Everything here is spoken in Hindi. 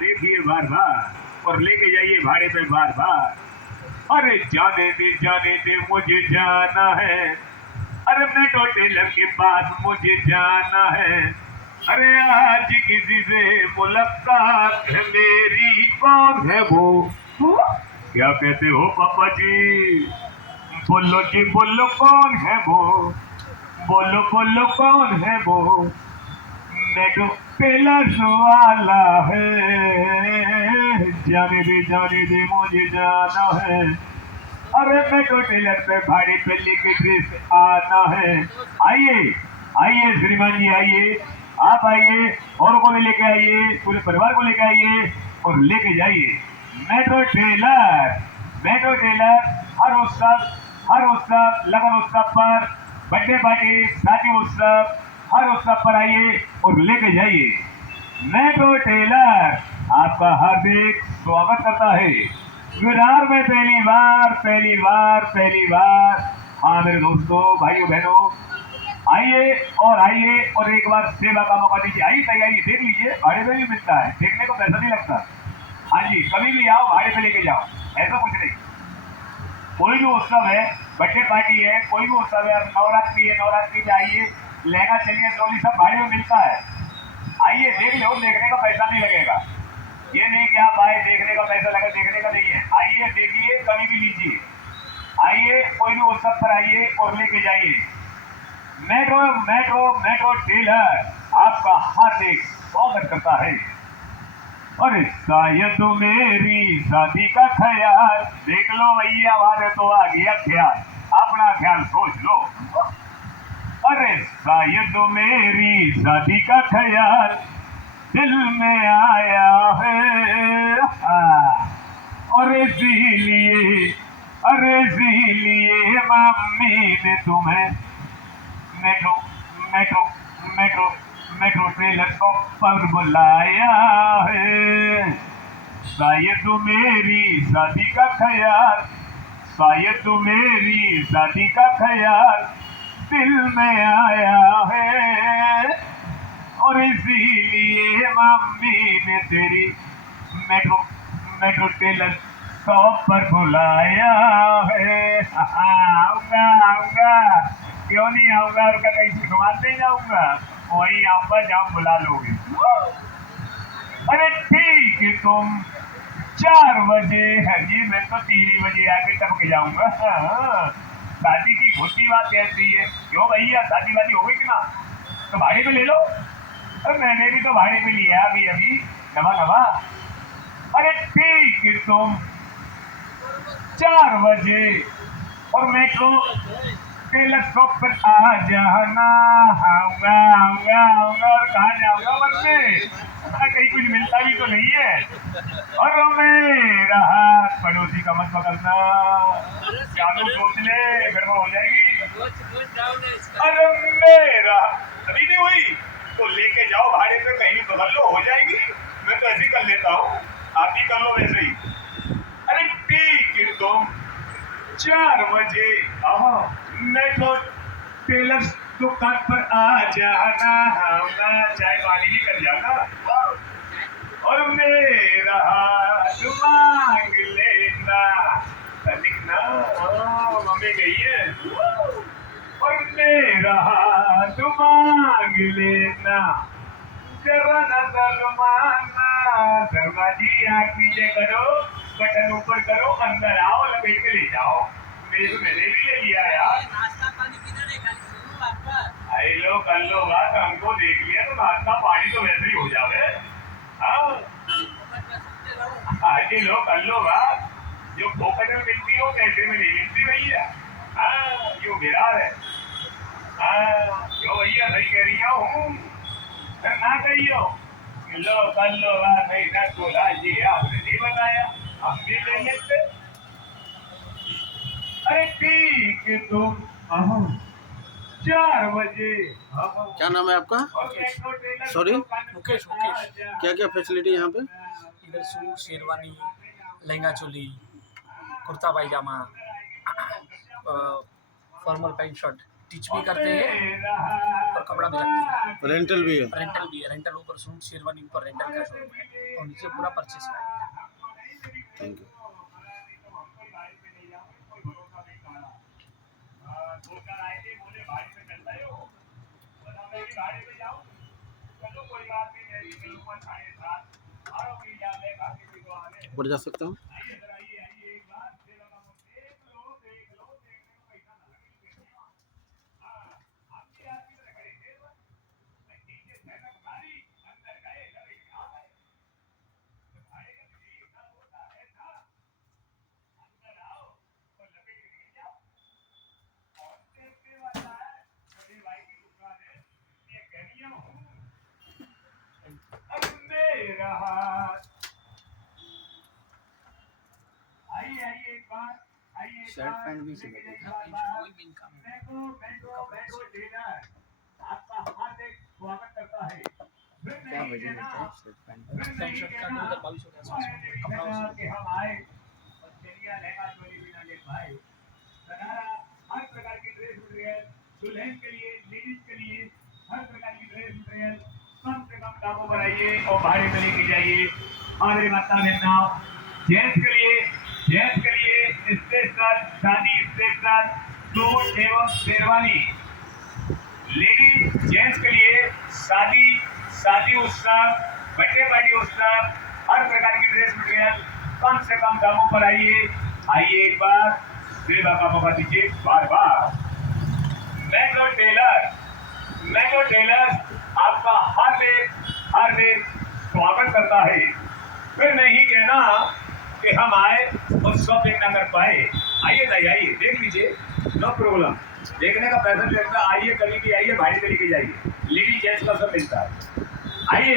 देखिए बार बार और लेके जाइए भाड़े पे बार बार। अरे जाने दे मुझे जाना है। अरे मेट्रो टेलर के पास मुझे जाना है। अरे आज किसी से मुलाकात है मेरी, कौन है वो? क्या कहते हो पापा जी? बोलो जी बोलो, कौन है वो? बोलो बोलो, कौन है वो? मेट्रो टेलर वाला है। जाने दे मुझे जाना है। अरे मेट्रो टेलर पे भाड़े पे लेके ड्रेस आना है। आइए आइए श्रीमान जी, आइए, आप आइए, और को भी लेके आइए, पूरे परिवार को लेके आइए और लेके जाइए। मेट्रो टेलर, मेट्रो टेलर हर उत्सव लगन उत्सव पर, बर्थडे पार्टी, शादी उत्सव, हर उत्सव पर आइए और लेके जाइए। मेट्रो टेलर आपका हार्दिक स्वागत करता है। विरार में पहली बार। हाँ मेरे दोस्तों, भाइयों बहनों, आइए और एक बार सेवा का मौका दीजिए। आइए तैयारी देख लीजिए, भाड़े पे भी मिलता है, देखने को पैसा नहीं लगता। हाँ जी, कभी भी आओ, भाड़े पे लेके जाओ, ऐसा कुछ नहीं। कोई भी उत्सव है, बर्थडे पार्टी है, कोई भी उत्सव है, नवरात्रि है, नवरात्रि में आइए, लहंगा चलिए चोली सब भाड़े में मिलता है। आइए देख लो, देखने का पैसा नहीं लगेगा। ये नहीं कि आप आए देखने का पैसा लगा, देखने का नहीं है। आइए देखिए, कभी भी लीजिए। आइए, कोई भी उत्सव पर आइए और लेके जाइए। मेट्रो टेलर आपका हार्दिक स्वागत करता है। अरे शायद मेरी शादी का ख्याल, देख लो भैया, हमारे तो आ गया ख्याल, अपना ख्याल सोच लो। अरे शायद मेरी शादी का ख्याल दिल में आया है, और इसीलिए मम्मी ने तुम्हें metro metro metro metro tailor को पर बुलाया है। शायद मेरी शादी का ख्याल, शायद मेरी शादी का ख्याल दिल में आया है, और इसीलिए मम्मी ने तेरी मेट्रो टेलर शॉप पर बुलाया है। आऊंगा, क्यों नहीं आऊंगा, और क्या कहीं घुमाते जाऊंगा, वहीं आऊंगा जहाँ बुला लोगे। अरे ठीक है, तुम 4 बजे है जी, मैं तो 3 बजे आके टपक जाऊंगा। शादी की घुसी बात कहती है, क्यों भैया, शादी वादी हो गई कि ना? तो भाड़े पे ले लो। अरे मैंने भी तो भाड़े पे लिया अभी नवा। अरे ठीक है, तुम 4 बजे और मेट्रो टेलर शॉप पर आ जाना। आऊंगा, और कहाँ जाऊंगा बदले, कहीं कुछ मिलता भी तो नहीं है। और मेरा हाथ पड़ोसी का मत पकड़ना, क्या तो सोच ले गड़बड़ हो जाएगी। अरे मेरा अभी नहीं हुई तो लेके जाओ भाड़े पे, कहीं बदल लो, हो जाएगी। मैं तो ऐसे ही कर लेता हूँ, आप ही कर लो वैसे ही। अरे ठीक है, तुम 4 बजे मेट्रो टेलर दुकान पर आ जाना। आऊंगा, चाय पानी भी कर जाना, और मेरा हाथ मांग लेना। लिखना, मम्मी गई है, और मेरा हाथ मांग लेना। जरा नजर मारना, शर्मा जी आँख पीछे करो, बटन ऊपर करो, अंदर आओ, लपेट के ले जाओ। मैंने भी ले लिया यार। आई लो, कर लो बात, हमको देख लिया तो नाश्ता पानी तो वैसे ही हो जावे। आगे लो, कर लो बात, जो फोकट में मिलती हो पैसे में नहीं मिलती भैया। यो बिरार है। क्यों भैया, सही कह रही हूँ ना, कहियो लो, कर लो बात, नहीं ना बोला जी, आपने नहीं बताया, हम भी ले लेते। अरे ठीक है, तुम 4 बजे। क्या नाम है आपका? सॉरी, मुकेश। क्या क्या फैसिलिटी यहाँ पे? इधर सूट, शेरवानी, लहंगा चोली, कुर्ता पायजामा, फॉर्मल पैंट शर्ट, टिच भी करते हैं और कपड़ा भी रखते हैं। रेंटल भी है। रेंटल भी है, रेंटल ऊपर सूट शेरवानी ऊपर रेंटल का शोरूम है और नीचे पूरा परचेस का है। Thank you. ऊपर जा सकता हूँ। शर्ट पैंट भी सिलते हैं। वही मेन काम है। क्या वजह होता है शर्ट पैंट का? पैंट शर्ट का 2022 के आसपास में कपड़ा उसी कि हम आए और चलिया लहंगा चोली भी ना ले पाए। बनारा हर प्रकार की ड्रेस मटेरियल दुल्हन के लिए, लेडीज के लिए हर प्रकार की ड्रेस मटेरियल कम से कम दामों पर आइए और भाड़े में लेके जाइए। हमारे माता बहनों, जेंट्स के लिए स्पेशल शादी स्पेशल सूट एवं शेरवानी, लेडीज जेंट्स के लिए शादी उत्सव, बर्थडे पार्टी उत्सव, हर प्रकार की ड्रेस मटेरियल कम से कम दामों पर आइए एक बार सेवा का मौका दीजिए बार बार। मैक्रो टेलर आपका हर एक स्वागत करता है। फिर नहीं कहना कि हम आए और शॉपिंग ना कर पाए। आइए देख लीजिए, नो प्रॉब्लम। देखने का पैसा लगता है, आइए कभी भी आइए, भाड़ी पे लेके जाइए। लेडीज जेंट्स का सब मिलता है। आइए